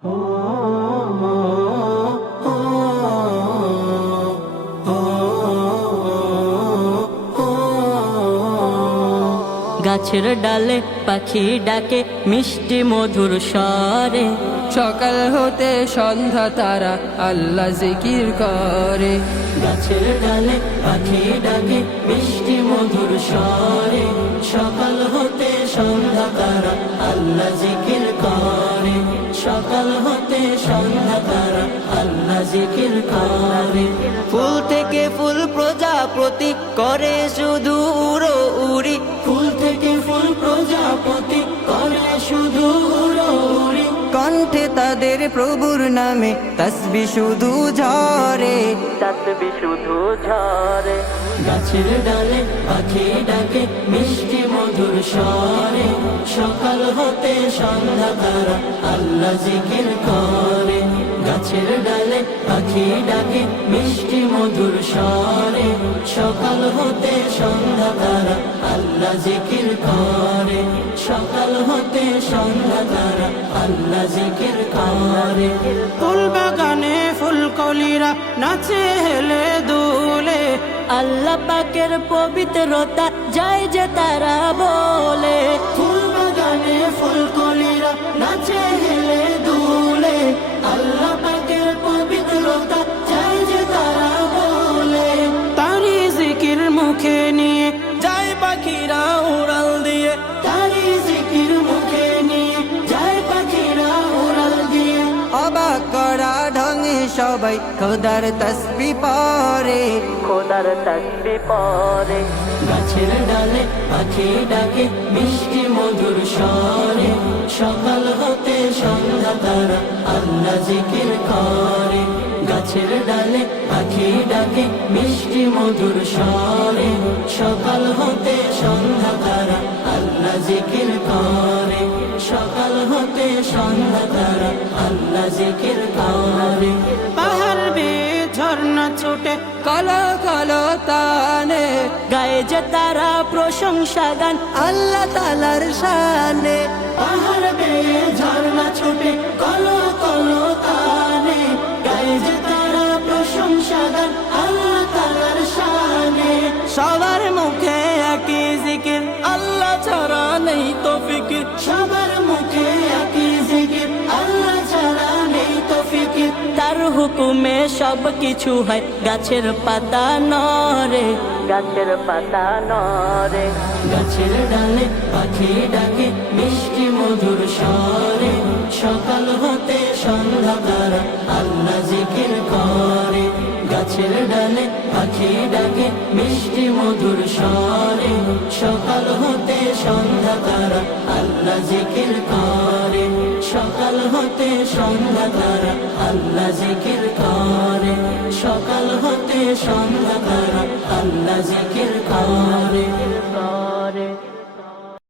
গাছের ডালে পাখি ডাকে মিষ্টি মধুর স্বরে, সকাল হতে সন্ধ্যা তারা আল্লাহ জিকির করে। গাছের ডালে পাখি ডাকে মিষ্টি মধুর স্বরে, সকাল হতে সন্ধ্যা তারা আল্লাহ জিকির করে, সকাল হতে সন্ধ্যা তারা আল্লাহ জিকির করে। ফুল থেকে ফুল প্রজাপতি করে শুধু উড়ো উড়ি, ফুল থেকে ফুল প্রজাপতি করে শুধু উড়ো উড়ি, কণ্ঠে তাদের প্রভুর নামে তসবিহ শুধু ঝরে, তসবিহ শুধু ঝরে। গাছের ডালে পাখি ডাকে মিষ্টি মধুর স্বরে, সকাল হতে সন্ধ্যা তারা আল্লাহ জিকির করে। গাছের ডালে পাখি ডাকে মিষ্টি মধুর স্বরে, সকাল হতে সন্ধ্যা তারা আল্লাহ জিকির করে, সকাল হতে সন্ধ্যা তারা আল্লাহ জিকির করে। ফুল বাগানে ফুলকলিরা নাচে হেলে দুলে, আল্লাহ পাকের পবিত্রতা যায় যে তারা বলে। ফুল বাগানে ফুলকলিরা নাচে হেলে দুলে, আল্লাহ পাকের পবিত্রতা যায় যে তারা বলে। তারি জিকির মুখে নিয়ে যায় পাখিরা উড়াল দিয়ে, তারি জিকির মুখে নিয়ে যায় পাখিরা উড়াল দিয়ে। অবাক করা ঢঙে সবাই খোদার তসবিহ পড়ে, খোদার তসবিহ পড়ে। গাছের ডালে পাখি ডাকে মিষ্টি মধুর স্বরে, সকাল হতে সন্ধ্যা তারা আল্লাহ জিকির করে। গাছের ডালে পাখি ডাকে মিষ্টি মধুর স্বরে, সকাল হতে সন্ধ্যা তারা আল্লাহ জিকির করে, সকাল হতে সন্ধ্যা তারা আল্লাহ জিকির করে। পাহাড় বেয়ে ঝর্ণা ছোটে কালো কালো তানে, গায়ে যে তারা প্রশংসা গান আল্লাহ তাআলার শানে। পাহাড় বেয়ে ঝর্ণা ছোটে কলো কলো তানে, গায়ে যে তারা প্রশংসা গান আল্লাহ তাআলার শানে। সবার মুখে একই জিকির, আল্লাহ ছাড়া নেই তো ফিকির, সবার মুখে একই জিকির, আল্লাহ ছাড়া নেই তো ফিকির। তার হুকুমে সব কিছু হয়, গাছের পাতা নড়ে, গাছের পাতা নড়ে। গাছের ডালে পাখি ডাকে মিষ্টি মধুর স্বরে, সকাল হতে সন্ধ্যা তারা আল্লাহ জিকির করে। গাছের ডালে পাখি ডাকে মিষ্টি মধুর স্বরে, সকাল হতে সন্ধ্যা তারা আল্লাহ জিকির করে, সকাল হতে সন্ধ্যা তারা আল্লাহ জিকির করে, সকাল হতে সন্ধ্যা তারা আল্লাহ জিকির করে।